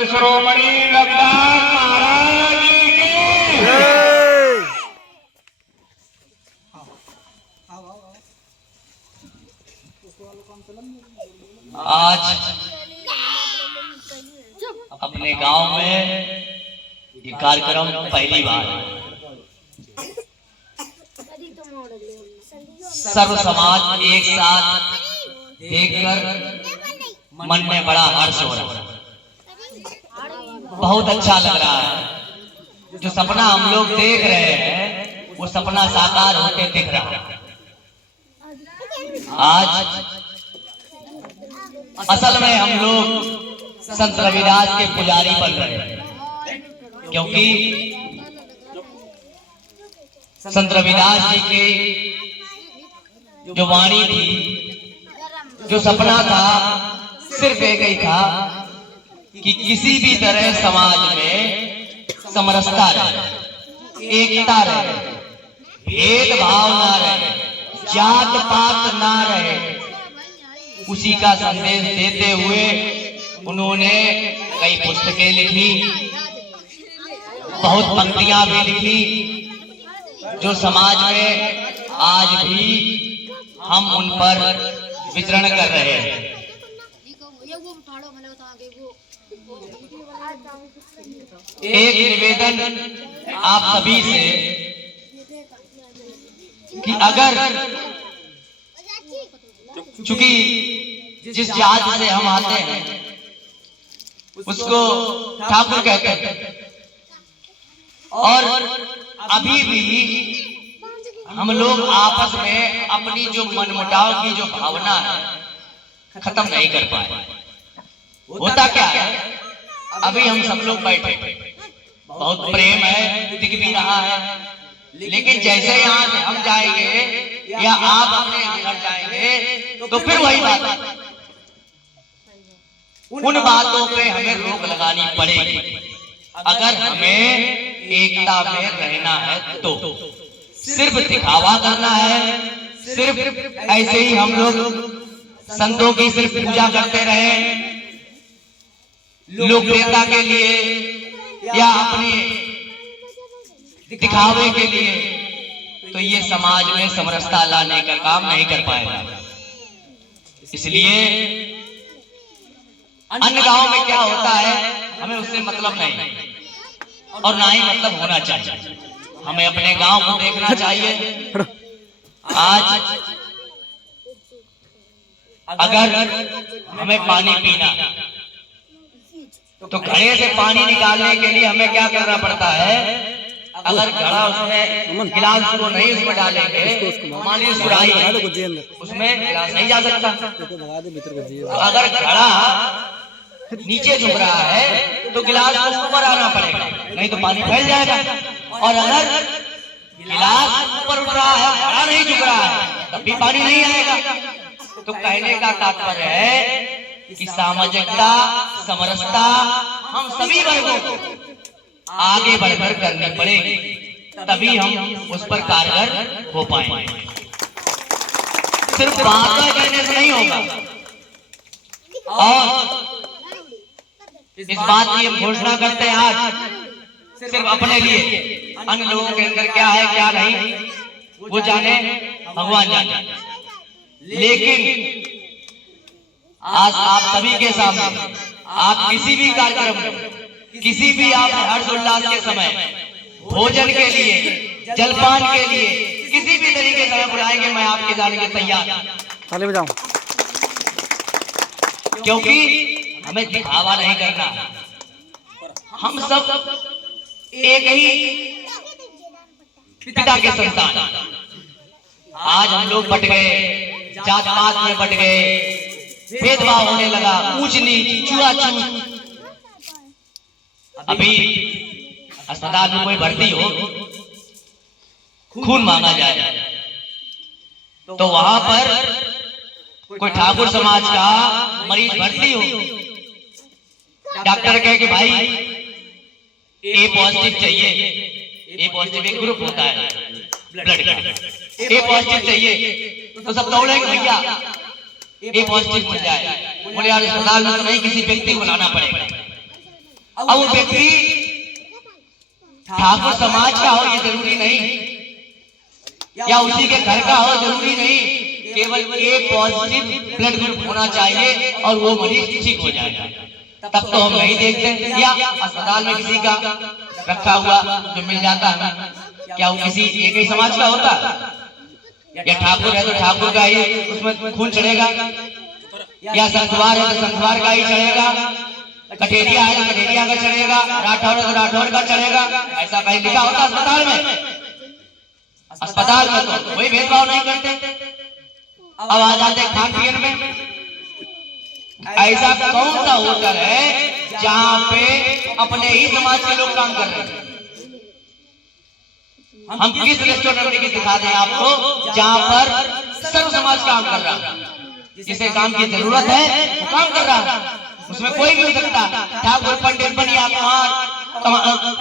श्रोमणी रविदास महाराज की आज अपने गांव में ये कार्यक्रम पहली बार सर्व समाज एक साथ देखकर मन में बड़ा हर्ष हो रहा है। बहुत अच्छा लग रहा है। जो सपना हम लोग देख रहे हैं वो सपना साकार होते दिख रहा है। आज असल में हम लोग संत रविदास के पुजारी बन रहे हैं, क्योंकि संत रविदास जी की जो वाणी थी, जो सपना था, सिर्फ एक ही था कि किसी भी तरह समाज में समरसता रहे, एकता रहे, भेदभाव ना रहे, जात पात ना रहे। उसी का संदेश देते हुए उन्होंने कई पुस्तकें लिखी, बहुत पंक्तियां भी लिखी, जो समाज में आज भी हम उन पर विचरण कर रहे हैं। एक निवेदन आप सभी से कि अगर चूंकि जिस जात से हम आते हैं उसको ठाकुर कहते हैं, और अभी भी हम लोग आपस में अपनी जो मनमुटाव की जो भावना है खत्म नहीं कर पाए। होता क्या है, अभी हम सब लोग बैठे, बहुत प्रेम है, दिख भी रहा है, लेकिन जैसे यहाँ से हम जाएंगे या आप अपने यहाँ घर जाएंगे तो फिर वही बात, उन बातों पे हमें रोक लगानी पड़ेगी अगर हमें एकता में रहना है। तो सिर्फ दिखावा करना है, सिर्फ ऐसे ही हम लोग संतों की सिर्फ पूजा करते रहे लोकप्रियता के लिए या अपने दिखावे के लिए, तो ये समाज में समरसता लाने का काम नहीं कर पाएगा। इसलिए अन्य गांव में क्या होता है हमें उससे मतलब नहीं, और ना ही मतलब होना चाहिए। हमें अपने गांव को देखना चाहिए। आज अगर हमें पानी पीना तो घड़े से पानी निकालने के लिए हमें क्या करना पड़ता है, अगर घड़ा उसमें गिलास को नहीं उसमें डालेंगे, मान लीजिए सुराही है, उसमें गिलास नहीं जा सकता। अगर घड़ा नीचे झुक रहा है तो गिलास को ऊपर आना पड़ेगा, नहीं तो पानी फैल जाएगा। और अगर गिलास ऊपर उठ रहा है, घड़ा नहीं झुक रहा है, तब भी पानी नहीं आएगा। तो कहने का तात्पर्य है कि सामाजिकता, समरसता हम सभी वर्गों को आगे बढ़कर करनी पड़ेगी, तभी हम उस पर कारगर हो पाएंगे। सिर्फ बातें करने से नहीं होगा। और इस बात की हम घोषणा करते हैं आज सिर्फ अपने लिए, अन्य लोगों के अंदर क्या है क्या नहीं वो जाने, भगवान जाने। लेकिन आज आप सभी के सामने, आप किसी भी कार्यक्रम में, किसी भी आप हर्ष उल्लास के समय, भोजन के लिए, जलपान के लिए, किसी भी तरीके से बुलाएंगे, मैं आपके जाने के तैयार, क्योंकि हमें दिखावा नहीं करना। हम सब एक ही पिता के संतान। आज हम लोग बट गए, जात पात में बट गए, भेदभाव होने लगा, ऊंच नीच, छुआछूत। अभी अस्पताल में कोई भर्ती हो, खून मांगा जाए तो वहां पर कोई ठाकुर समाज का मरीज भर्ती हो, डॉक्टर कहे कि भाई ए पॉजिटिव चाहिए, ए पॉजिटिव एक ग्रुप होता है ब्लड का, ए पॉजिटिव चाहिए, तो सब दौड़ेंगे भैया ए पॉजिटिव मिल जाए। बोले यार अस्पताल में तो नहीं, किसी व्यक्ति को लाना पड़ेगा। अब वो व्यक्ति ठाकुर समाज का हो ये जरूरी नहीं, या उसी के घर का हो जरूरी नहीं, केवल एक पॉजिटिव ब्लड ग्रुप होना चाहिए और वो मरीज ठीक हो जाएगा। तब तो हम नहीं देखते, या अस्पताल में किसी का रखा हुआ जो मिल जाता है, क्या वो किसी एक ही समाज का होता है? या ठाकुर है तो ठाकुर का ही उसमें खून चढ़ेगा, या संतवार है तो संतवार का ही चढ़ेगा, कटेरिया है तो कटेरिया का चढ़ेगा, राठौर है तो राठौर का चढ़ेगा। ऐसा कहीं लिखा होता अस्पताल में? अस्पताल में तो कोई भेदभाव नहीं करते। अब आ जाते खान पियन में, ऐसा कौन सा होटल है जहां पे अपने ही समाज के लोग काम कर रहे हैं? हम किस रेस्टोरेंट में दिखा दें आपको जहां पर सर्व समाज काम कर रहा है, जिसे काम की जरूरत है वो काम कर रहा है, उसमें कोई भी हो सकता, ठाकुर, पंडित, बनिया, कुम्हार,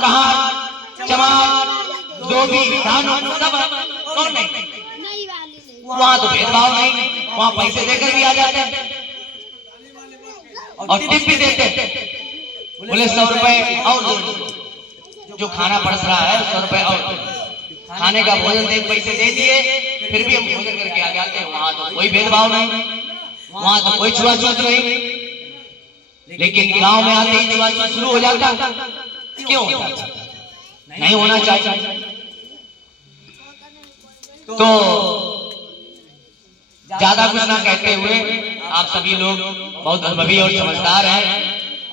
कहार, चमार, धोबी, धानु, सब कौन नहीं? वहां तो भेदभाव नहीं, वहां पैसे देकर भी आ जाते हैं और टिप भी देते हैं, बोले 100 रुपए और दो, जो खाना पड़स रहा है 100 रुपए और खाने का भोजन दे, पैसे दे दिए, फिर भी हम भोजन करके आ जाते हैं। वहां तो कोई भेदभाव नहीं, वहां तो कोई छुआछूत नहीं। लेकिन गांव में आते ही छुआछूत शुरू हो जाता, क्यों होता? नहीं होना चाहिए। तो ज्यादा कुछ ना कहते हुए, आप सभी लोग बहुत अनुभवी और समझदार हैं।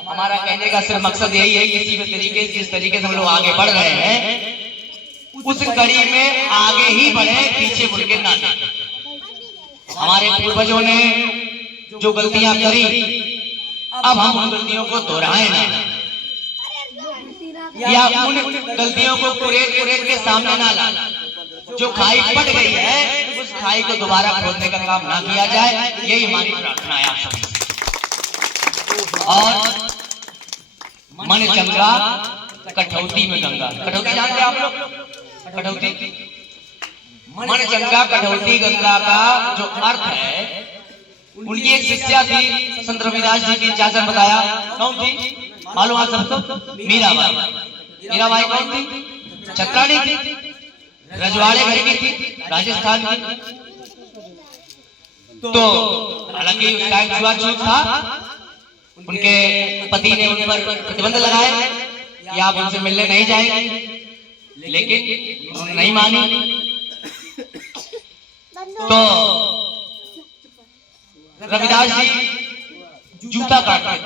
हमारा कहने का सिर्फ मकसद यही है कि इसी तरीके जिस तरीके से हम लोग आगे बढ़ रहे हैं उस कड़ी में आगे ही बढ़े, पीछे मुड़ के ना देखें। हमारे पूर्वजों ने जो गलतियां करी, अब हम उन गलतियों को दोहराएं ना, या उन गलतियों को कुरेद के सामने ना ला। जो खाई पट गई है उस खाई को दोबारा खोदने का काम ना किया जाए, यही हमारी प्रार्थना है आप सभी। और मन चंगा कठौती में गंगा, कठौती जानते हैं आप लोग? कठौती, मन चंगा कठौती गंगा का जो अर्थ है, उनकी एक शिष्या थी संत रविदास जी की, चाचा बताया। कौन थी मालूम आप सबको? मीराबाई। मीराबाई कौन थी? छत्राणी थी, रजवाड़े घर की थी, राजस्थान की। तो हालांकि उस टाइम छुआछूत था, उनके पति ने उन पर प्रतिबंध लगाए कि आप उनसे मिलने नहीं जाएंगे, लेकिन उन्होंने नहीं मानी। तो रविदास जी जूता काटते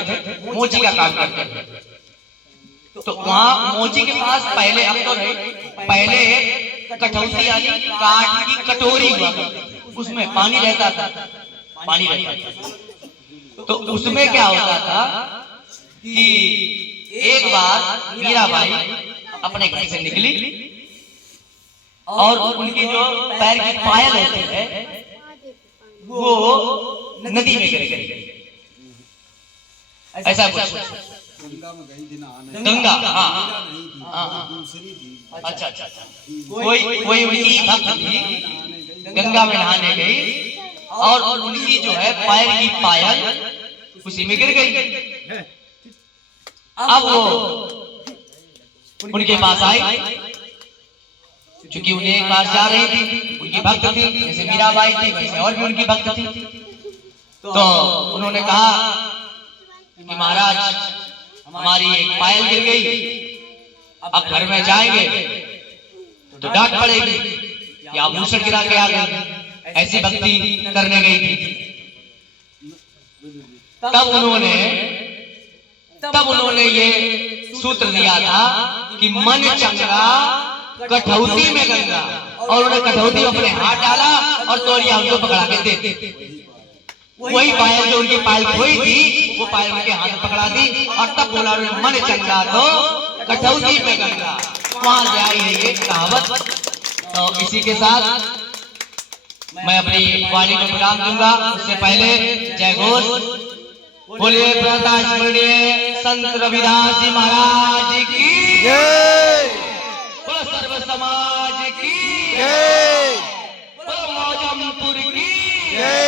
थे, मोची का काम करते थे। तो वहां मोची के पास पहले, अब तो नहीं, पहले कठौती यानी काठ की कटोरी हुआ, उसमें पानी रहता था, पानी रहता था। तो उसमें क्या होता था कि एक बार मीराबाई अपने घर से निकली और उनकी जो पैर की पायल होती है वो नदी में गिर गई। ऐसा कुछ गंगा, हाँ, अच्छा, कोई उनकी भक्त थी, गंगा में नहाने गई और उनकी जो है पैर की पायल उसी में गिर गई। अब वो उनके पास आई, क्योंकि उन्हें एक बार जा रही थी, उनकी भक्त थी, जैसे मीराबाई थी वैसे और भी उनकी भक्त थी। तो उन्होंने कहा कि महाराज हमारी एक पायल गिर गई, अब घर में जाएंगे तो डांट पड़ेगी कि आभूषण गिरा के आ गए, ऐसी भक्ति करने गई थी। तब उन्होंने ये सूत्र दिया था कि मन चंगा कठौती में गंगा, और उन्होंने कठौती अपने हाथ डाला और तोड़िया उनको पकड़ा के दे। वही पायल जो उनकी पायल खोई थी वो पायल उनके हाथ में पकड़ा दी और तब बोला मन चंगा तो कठौती में गंगा। वहां से आई है ये कहावत। तो इसी के साथ मैं अपनी वाणी को विराम दूंगा। उससे पहले जय घोष बोलिए प्रताप संत रविदास जी महाराज की जय, सर्व समाज की जय, मौजमपुर की जय।